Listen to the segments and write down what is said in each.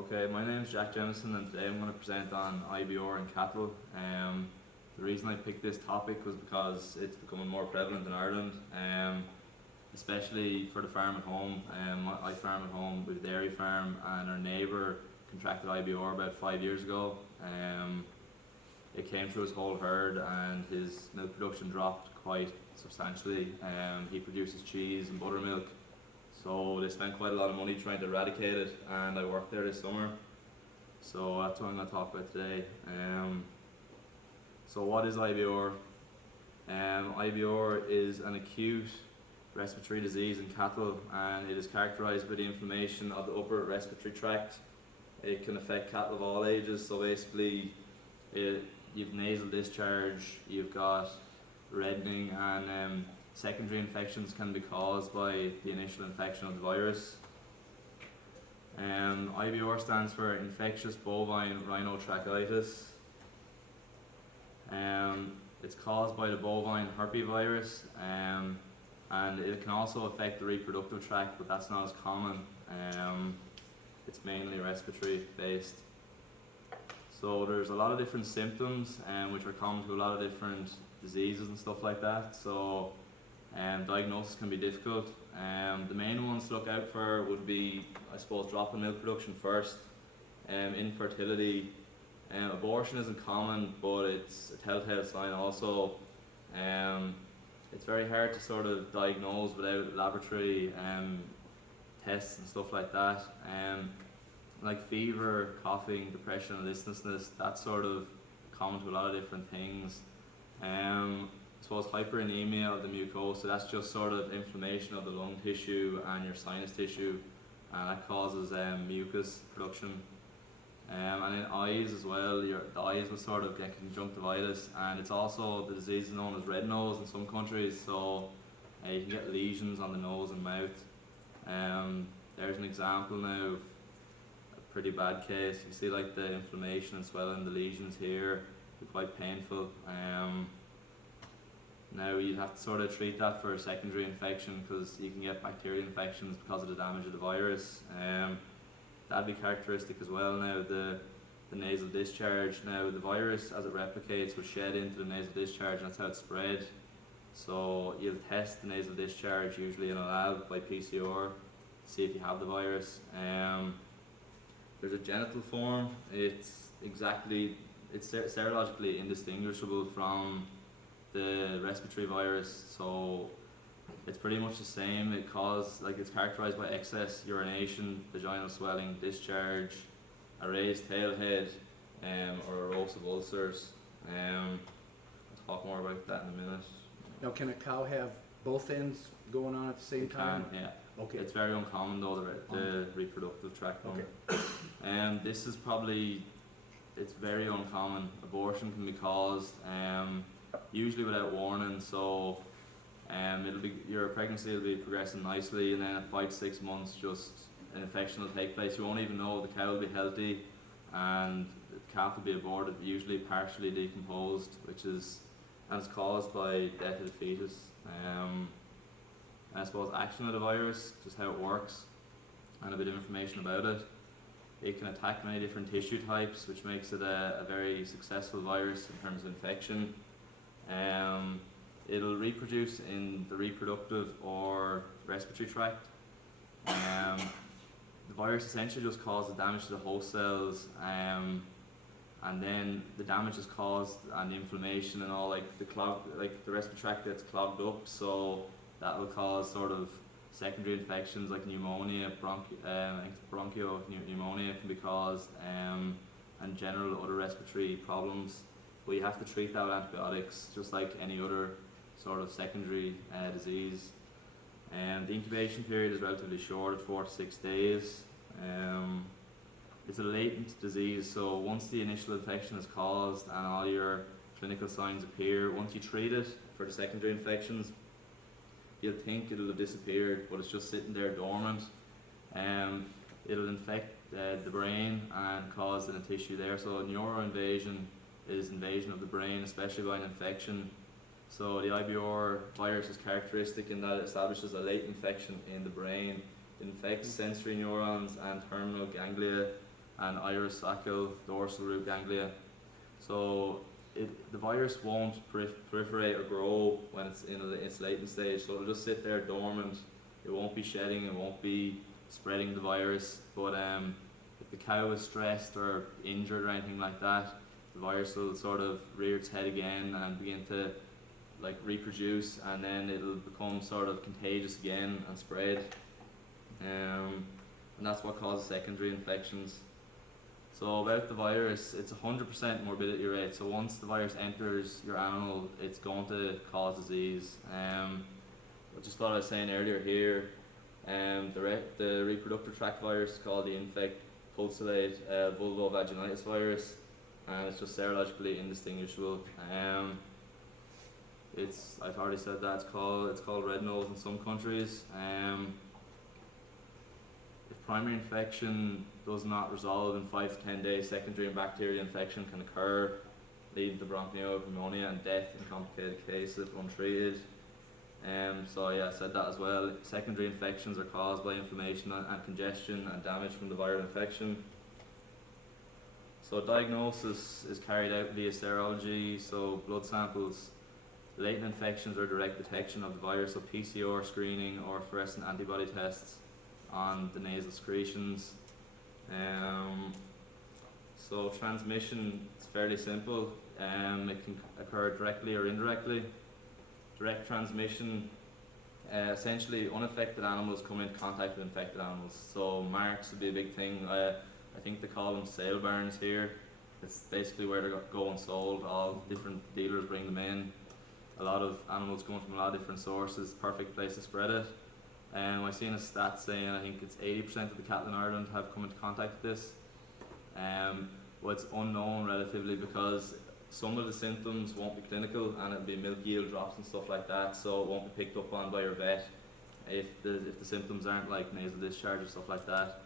Okay, my name is Jack Jemison and today I'm going to present on IBR in cattle. The reason I picked this topic was because it's becoming more prevalent in Ireland, especially for the farm at home. I farm at home with a dairy farm, and our neighbour contracted IBR about 5 years ago. It came through his whole herd and his milk production dropped quite substantially. He produces cheese and buttermilk. So they spent quite a lot of money trying to eradicate it, and I worked there this summer. So that's what I'm going to talk about today. So what is IBR? IBR is an acute respiratory disease in cattle, and it is characterised by the inflammation of the upper respiratory tract. It can affect cattle of all ages, so basically you've nasal discharge, you've got reddening, and secondary infections can be caused by the initial infection of the virus. IBR stands for Infectious Bovine Rhinotracheitis. It's caused by the bovine herpesvirus, and it can also affect the reproductive tract, but that's not as common. It's mainly respiratory based. So there's a lot of different symptoms which are common to a lot of different diseases and stuff like that. So diagnosis can be difficult. The main ones to look out for would be, I suppose, drop in milk production first, infertility. Abortion isn't common, but it's a telltale sign also. It's very hard to sort of diagnose without laboratory tests and stuff like that. Like fever, coughing, depression and listlessness, that's sort of common to a lot of different things. I suppose hyperanemia of the mucosa, that's just sort of inflammation of the lung tissue and your sinus tissue, and that causes mucus production. And in eyes as well, the eyes will sort of get conjunctivitis, and it's also the disease known as red nose in some countries, so you can get lesions on the nose and mouth. There's an example now of a pretty bad case. You see like the inflammation and swelling, the lesions here, they're quite painful. Now you'd have to sort of treat that for a secondary infection, because you can get bacterial infections because of the damage of the virus. That'd be characteristic as well. Now the nasal discharge, now the virus as it replicates will shed into the nasal discharge, and that's how it's spread. So you'll test the nasal discharge usually in a lab by PCR to see if you have the virus. There's a genital form. It's serologically indistinguishable from the respiratory virus, so it's pretty much the same. It's characterized by excess urination, vaginal swelling, discharge, a raised tail head, or erosive ulcers. I'll talk more about that in a minute. Now, can a cow have both ends going on at the same time? Can, yeah. Okay. It's very uncommon though, the reproductive tract one. Okay. This is probably, it's very uncommon. Abortion can be caused usually without warning, so your pregnancy will be progressing nicely, and then at 5 to 6 months just an infection will take place. You won't even know. The cow will be healthy and the calf will be aborted, usually partially decomposed, and it's caused by death of the fetus. And I suppose action of the virus, just how it works and a bit of information about it. It can attack many different tissue types, which makes it a very successful virus in terms of infection. It'll reproduce in the reproductive or respiratory tract. The virus essentially just causes damage to the host cells, and then the damage is caused and the inflammation and all, the respiratory tract gets clogged up, so that will cause sort of secondary infections like pneumonia, bronchial pneumonia can be caused, and general other respiratory problems. But you have to treat that with antibiotics, just like any other sort of secondary disease. The incubation period is relatively short, at 4 to 6 days. It's a latent disease, so once the initial infection is caused and all your clinical signs appear, once you treat it for the secondary infections, you'll think it'll have disappeared, but it's just sitting there dormant. It'll infect the brain and cause a tissue there. So neuroinvasion is invasion of the brain, especially by an infection. So the IBR virus is characteristic in that it establishes a latent infection in the brain. It infects sensory neurons and terminal ganglia, and iris, sacal, dorsal root ganglia. So the virus won't proliferate or grow when it's in its latent stage, so it'll just sit there dormant. It won't be shedding, it won't be spreading the virus, but if the cow is stressed or injured or anything like that, the virus will sort of rear its head again and begin to like reproduce, and then it'll become sort of contagious again and spread, and that's what causes secondary infections. So about the virus, it's 100% morbidity rate. So once the virus enters your animal, it's going to cause disease. I just thought I was saying earlier here, the reproductive tract virus is called the Infectious vulvovaginitis virus, and it's just serologically indistinguishable. I've already said that it's called red nose in some countries. If primary infection does not resolve in 5 to 10 days, secondary and bacterial infection can occur, leading to bronchial pneumonia and death in complicated cases if untreated. So yeah, I said that as well. Secondary infections are caused by inflammation and congestion and damage from the viral infection. So diagnosis is carried out via serology, so blood samples. Latent infections or direct detection of the virus, so PCR screening or fluorescent antibody tests on the nasal secretions. So transmission is fairly simple. It can occur directly or indirectly. Direct transmission, essentially unaffected animals come into contact with infected animals. So marks would be a big thing. I think they call them sale barns here. It's basically where they're going sold. All different dealers bring them in. A lot of animals coming from a lot of different sources. Perfect place to spread it. I've seen a stat saying I think it's 80% of the cattle in Ireland have come into contact with this. Well, it's unknown relatively because some of the symptoms won't be clinical and it'll be milk yield drops and stuff like that, so it won't be picked up on by your vet if the symptoms aren't like nasal discharge or stuff like that.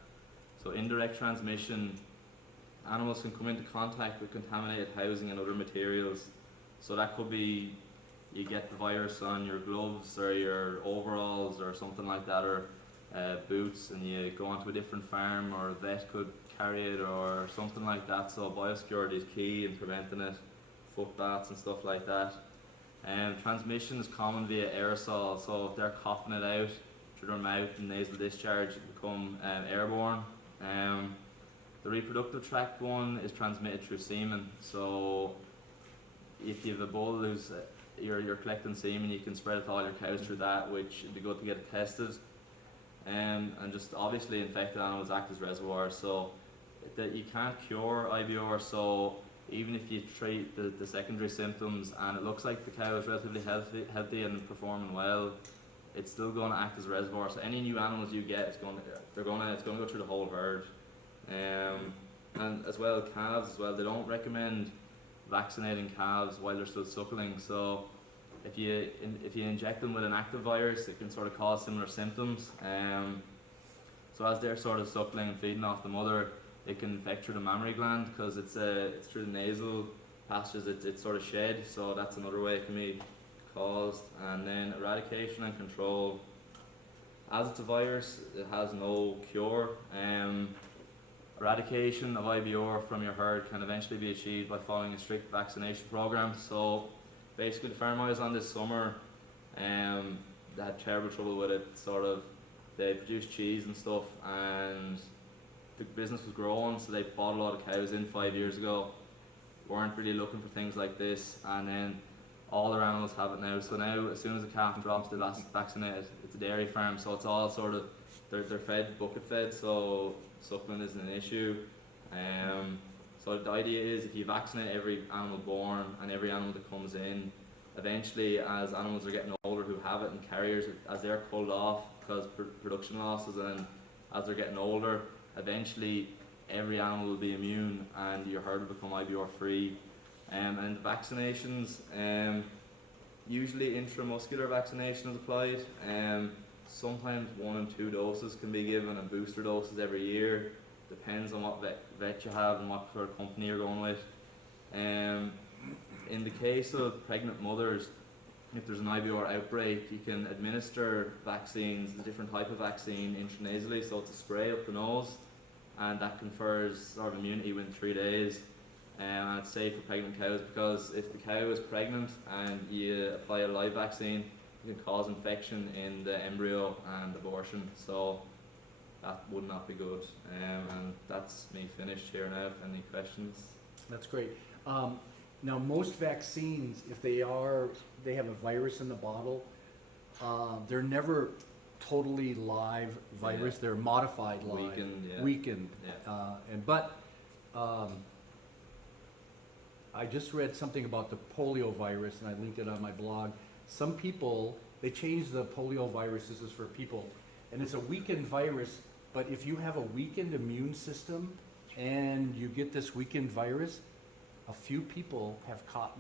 So indirect transmission, animals can come into contact with contaminated housing and other materials. So that could be you get the virus on your gloves or your overalls or something like that, or boots, and you go onto a different farm, or a vet could carry it or something like that. So biosecurity is key in preventing it, foot baths and stuff like that. Transmission is common via aerosol, so if they're coughing it out through their mouth and nasal discharge, it become airborne. The reproductive tract one is transmitted through semen, so if you have a bull who's you're collecting semen, you can spread it to all your cows through that, which would be good to get it tested. And just obviously infected animals act as reservoirs, so that you can't cure IBR, so even if you treat the secondary symptoms and it looks like the cow is relatively healthy and performing well, it's still going to act as a reservoir. So any new animals you get, it's going to go through the whole herd. And as well, calves as well, they don't recommend vaccinating calves while they're still suckling. So if you inject them with an active virus, it can sort of cause similar symptoms. So as they're sort of suckling and feeding off the mother, it can infect through the mammary gland because it's through the nasal passages it's sort of shed. So that's another way it can be caused. And then eradication and control. As it's a virus, it has no cure. Eradication of IBR from your herd can eventually be achieved by following a strict vaccination program. So basically the farm I was on this summer, they had terrible trouble with it. They produced cheese and stuff, and the business was growing, so they bought a lot of cows in 5 years ago. Weren't really looking for things like this, and then all their animals have it now. So now, as soon as a calf drops, they're vaccinated. It's a dairy farm, so it's all sort of they're fed, bucket fed, so suckling isn't an issue. So the idea is if you vaccinate every animal born and every animal that comes in, eventually as animals are getting older who have it and carriers, as they're culled off because production losses, and as they're getting older, eventually every animal will be immune and your herd will become IBR free. And vaccinations, usually intramuscular vaccination is applied. Sometimes 1 and 2 doses can be given, and booster doses every year. Depends on what vet you have and what sort of company you're going with. In the case of pregnant mothers, if there's an IBR outbreak, you can administer vaccines, a different type of vaccine intranasally, so it's a spray up the nose, and that confers sort of immunity within 3 days. And it's safe for pregnant cows because if the cow is pregnant and you apply a live vaccine, it can cause infection in the embryo and abortion. So that would not be good. And that's me finished here now. Any questions? That's great. Now, most vaccines, if they have a virus in the bottle, they're never totally live virus. Yeah. They're modified live. Weakened, yeah. But I just read something about the polio virus, and I linked it on my blog. Some people, they changed the polio virus. This is for people, and it's a weakened virus. But if you have a weakened immune system and you get this weakened virus, a few people have caught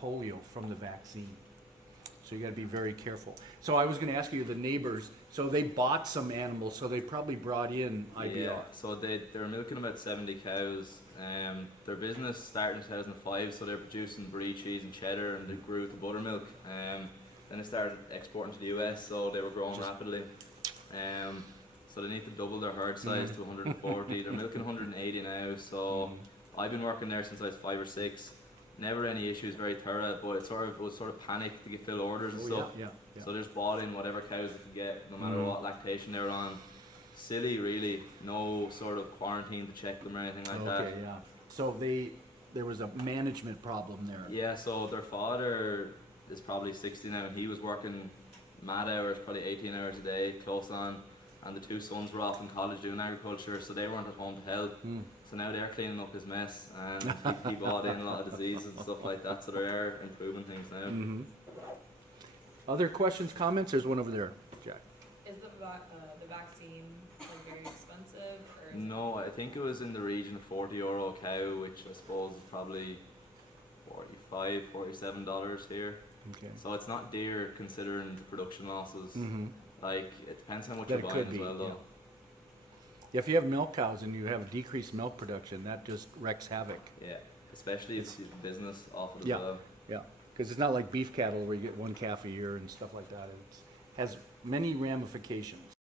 polio from the vaccine. So you got to be very careful. So I was going to ask you, the neighbors, so they bought some animals, so they probably brought in IBR. Yeah, so they were milking about 70 cows. Their business started in 2005, so they're producing brie cheese and cheddar, and they grew to buttermilk. Then they started exporting to the US, so they were growing rapidly. So they need to double their herd size to 140. They're milking 180 now, so I've been working there since I was 5 or 6. Never any issues, very thorough, but it was sort of panic to get fill orders and stuff. Yeah. So they just bought in whatever cows they could get, no matter what lactation they were on. Silly, really. No sort of quarantine to check them or anything like that. Okay, yeah. So there was a management problem there. Yeah, so their father is probably 60 now, and he was working mad hours, probably 18 hours a day, close on. And the 2 sons were off in college doing agriculture, so they weren't at home to help. So now they're cleaning up his mess, and he brought in a lot of diseases and stuff like that, so they are improving things now. Other questions, comments? There's one over there, Jack. Is the vaccine like very expensive? Or is No, I think it was in the region of €40 a cow, which I suppose is probably $45, $47 here. Okay. So it's not dear considering the production losses. Like, it depends how much That you're it buying could as be, well, though. Yeah, if you have milk cows and you have decreased milk production, that just wreaks havoc. Yeah, especially if you have business off it as Yeah. well. Yeah, because it's not like beef cattle where you get 1 calf a year and stuff like that. It has many ramifications.